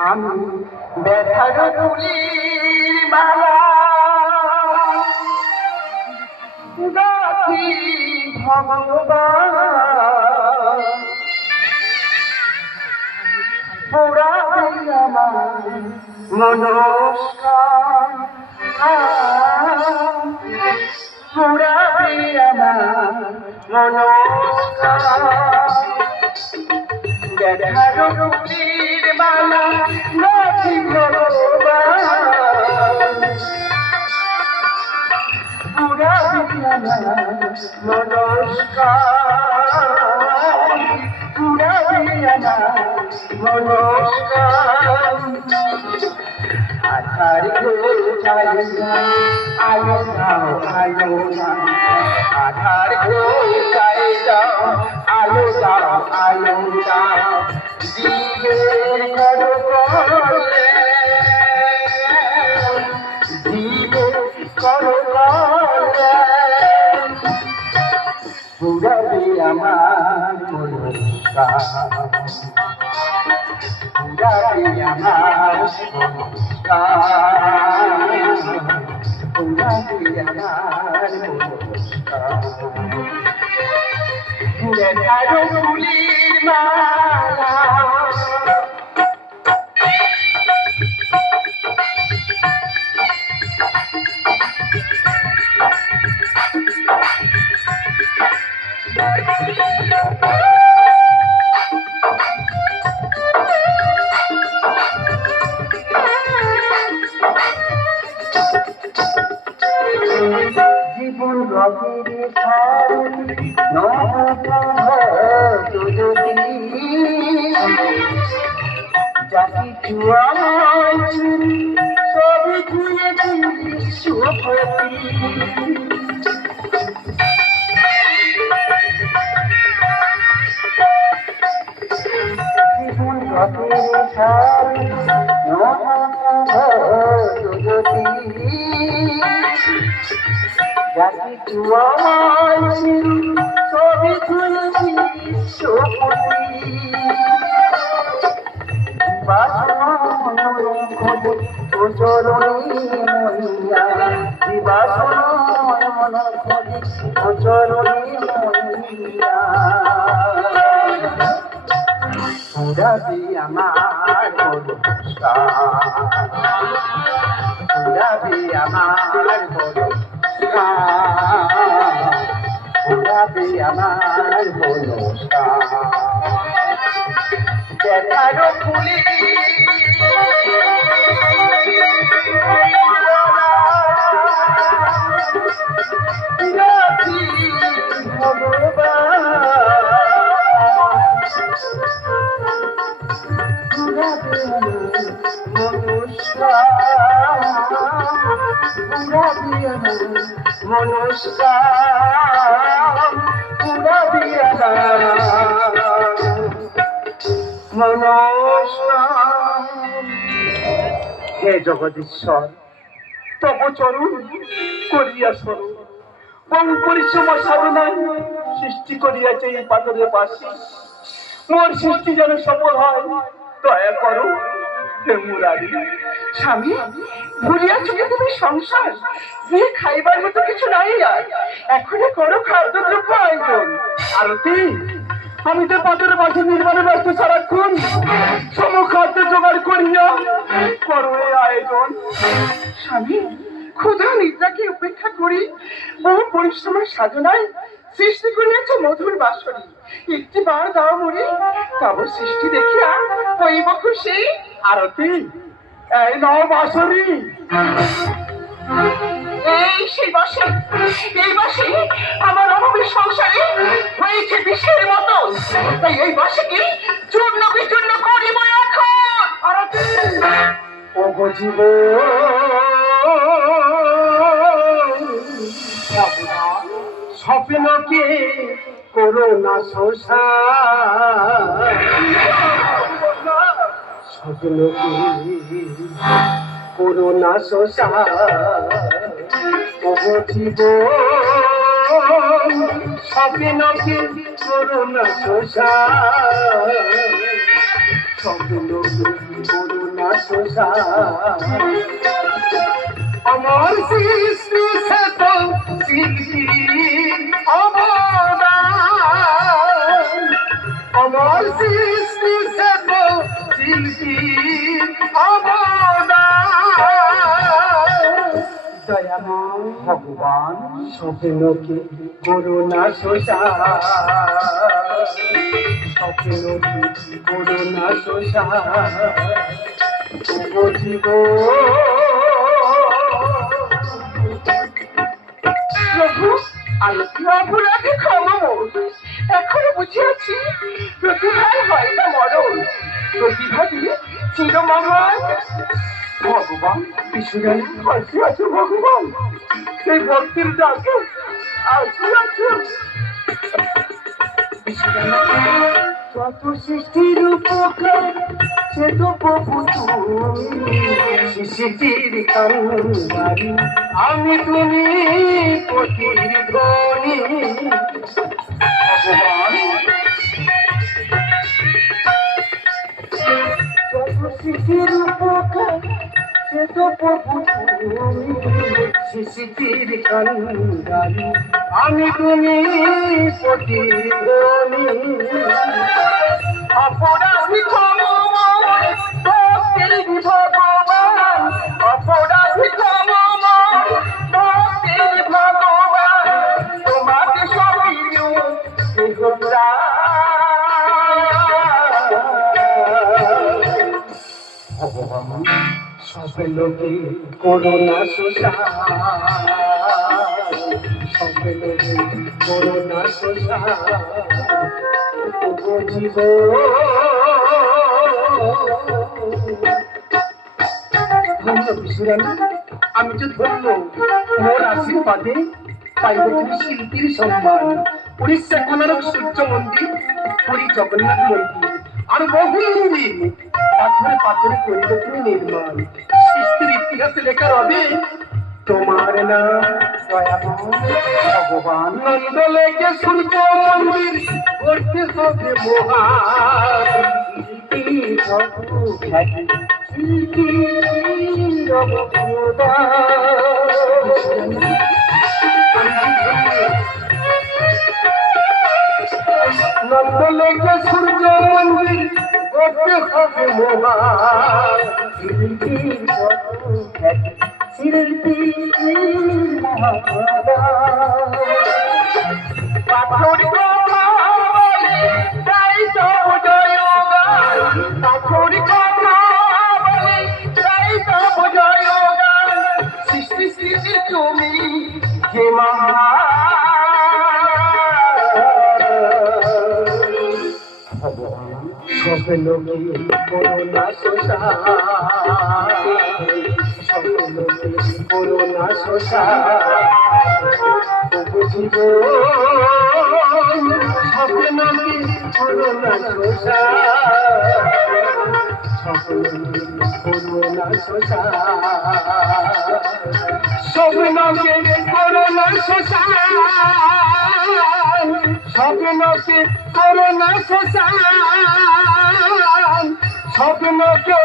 আমি ব্যথার ফুলের মালা গাছি ভগবান পুরাবে আমার মনস্কার পুরাবে আমার মনস্কার ব্যথার ফুলের মালা গাছি ভগবান পুরাবে আমার মনস্কার পুরাবে আমার মনস্কার আধার আলো দাও আলো দাও আধার দাও আলো দাও আলো দাও জীবের করো করলে জীবের করো করলে পুরাবে আমার মনস্কার পুরাবে আমার মনস্কার পুরাবে আমার মনস্কার ব্যথার ফুলের মালা জীবন গভীরে জাতি সবই ধুয়ে বিশ্বপতি জীবন গভীরে জাতি সবই ধুয়ে বিশ্বপতি চরণী মহিয়া দিবাসময় মন খোঁজে চরণী মহিয়া পুরাবে আমার মনস্কার পুরাবে আমার মনস্কার পুরাবে আমার মনস্কার ব্যথার ফুলের গাছি মনস্কার পুরাবে আমার মনস্কার হে জগদীশ্বর তব চরণ করিয়া স্মরণ বহু পরিশ্রম সাধনায় সৃষ্টি করিয়াছে এই পাথরের পাশে মোর সৃষ্টি যেন সফল হয় দয়া করো হে মুরারি স্বামী ভুলিয়াছ কি তুমি সংসার গিয়ে খাইবার মতো কিছু নাই আর এখনই করো খাদ্যদ্রব্য আয়োজন আরতি আমি তো পাথরের পাশে নির্মাণে ব্যস্ত সারাক্ষণ সমখাদ্য জোগাড় করিয়া করো এই আয়োজন স্বামী ক্ষুধা নিদ্রাকে উপেক্ষা করি বহু পরিশ্রমের সাধনায় সৃষ্টি করিয়াছে মধুর বাসরি একটি বার দাও মরি তব সৃষ্টি দেখিয়া হইব খুশি আরতি এই নাও বাসরি এই বসে আমার অভাবের সংসারে হয়েছে বিষের মতো তাই এই বসে কি চূর্ণ বিচূর্ণ করিব এখন আরতি ওগো স্বপ্নকে করো না শোষা স্বপ্নকে করো না শোষা স্বপ্নকে করো না শোষা স্বপ্নকে করো করুণা শোষা আমার সৃষ্টি সে তো শিল্পী অবদান আমার সৃষ্টি সে তো শিল্পী অবদান দয়াময় ভগবান স্বপ্নকে করুণা শোষা স্বপ্নকে করুণা শোষা বুঝিব প্রভু আমি অপরাধে ক্ষমা এখনো বুঝে আছি প্রতিভার হয় না মরণ প্রতিভা দিয়ে চিরমহান ভগবান ঈশ্বরের হাসি আছে ভগবান সেই ভক্তির ডাকে আসি আছো যত সৃষ্টির উপকার সে তো প্রভু তুমি সৃষ্টির কান্ডারি আমি তুমি পতির ধ্বনি ভগবান যত সৃষ্টির উপকার সে তো প্রভু তুমি সৃষ্টির কান্ডারি আমি তুমি পতির ধ্বনি অপরাধী ক্ষমা ভক্তির ভগবান অপরাধী ক্ষমা ভক্তির ভগবান তোমাকে সবই ভগবান সবে লোকে করুণা শোষা সবে লোকে করুণা শোষা বুঝিব ধন্য বিশ্বরানী আমি তো ধন্য মোর আশীর্বাদে পাইব তুমি শিল্পীর সম্মান উড়িষ্যা কোনারক সূর্য মন্দির পুরী জগন্নাথ মন্দির আর বহু মন্দির পাথরে পাথরে করিব তুমি নির্মাণ সৃষ্টির ইতিহাসে লেখা হবে তোমার নাম ভগবান নন্দ লেখে সূর্য মন্দির করতে হবে মহান নন্দ লেখে সূর্য মন্দির করতে হবে মহান শিল্পী পাথর কথা বলে তাই তো জয়গান পাথর কথা বলে তাই তো জয়গান সৃষ্টি সৃষ্টি তুমি যে সবে লোকে করুণা শোষা সবে লোকে করুণা শোষা বুঝিব সবে লোকে করুণা শোষা সবে লোকে করুণা শোষা সবে লোকে করুণা শোষা স্বপ্নকে করুণা শোষা স্বপ্নকে